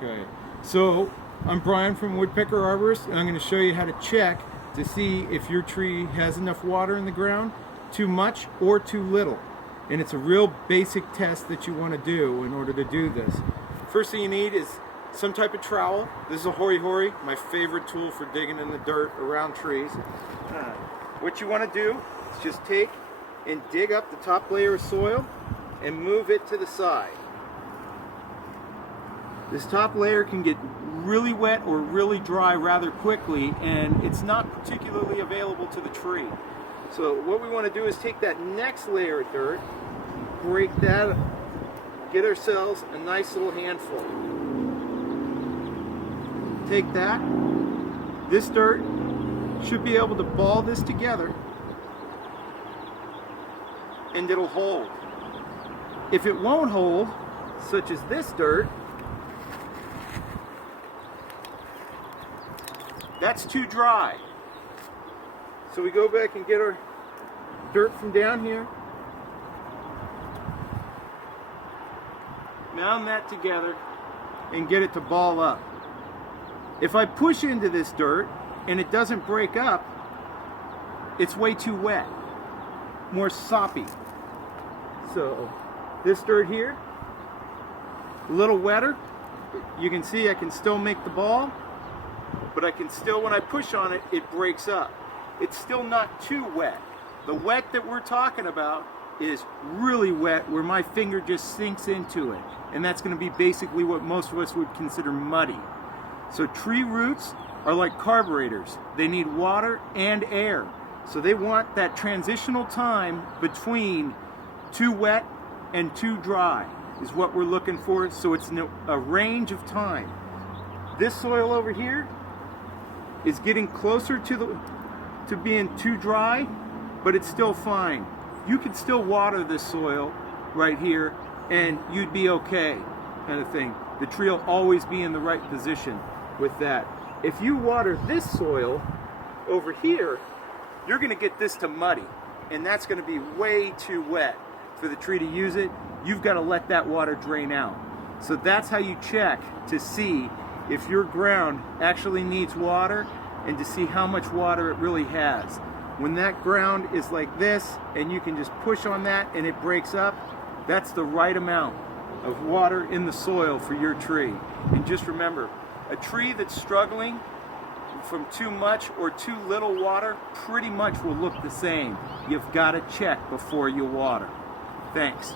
Okay, so I'm Brian from Woodpecker Arborist, and I'm going to show you how to check to see if your tree has enough water in the ground, too much or too little. And it's a real basic test that you want to do in order to do this. First thing you need is some type of trowel. This is a Hori Hori, my favorite tool for digging in the dirt around trees. What you want to do is just take and dig up the top layer of soil and move it to the side. This top layer can get really wet or really dry rather quickly, and it's not particularly available to the tree. So what we want to do is take that next layer of dirt, break that, get ourselves a nice little handful. Take that. This dirt should be able to ball this together and it'll hold. If it won't hold, such as this dirt, that's too dry. So we go back and get our dirt from down here, mound that together, and get it to ball up. If I push into this dirt and it doesn't break up, it's way too wet, more soppy. So this dirt here, a little wetter. You can see I can still make the ball, but I can still, when I push on it, it breaks up. It's still not too wet. The wet that we're talking about is really wet, where my finger just sinks into it. And that's going to be basically what most of us would consider muddy. So tree roots are like carburetors. They need water and air. So they want that transitional time between too wet and too dry is what we're looking for. So it's a range of time. This soil over here is getting closer to being too dry, but it's still fine. You can still water this soil right here and you'd be okay, kind of thing. The tree will always be in the right position with that. If you water this soil over here, you're going to get this to muddy, and that's going to be way too wet for the tree to use it. You've got to let that water drain out. So that's how you check to see if your ground actually needs water and to see how much water it really has. When that ground is like this and you can just push on that and it breaks up, that's the right amount of water in the soil for your tree. And just remember, a tree that's struggling from too much or too little water pretty much will look the same. You've got to check before you water. Thanks.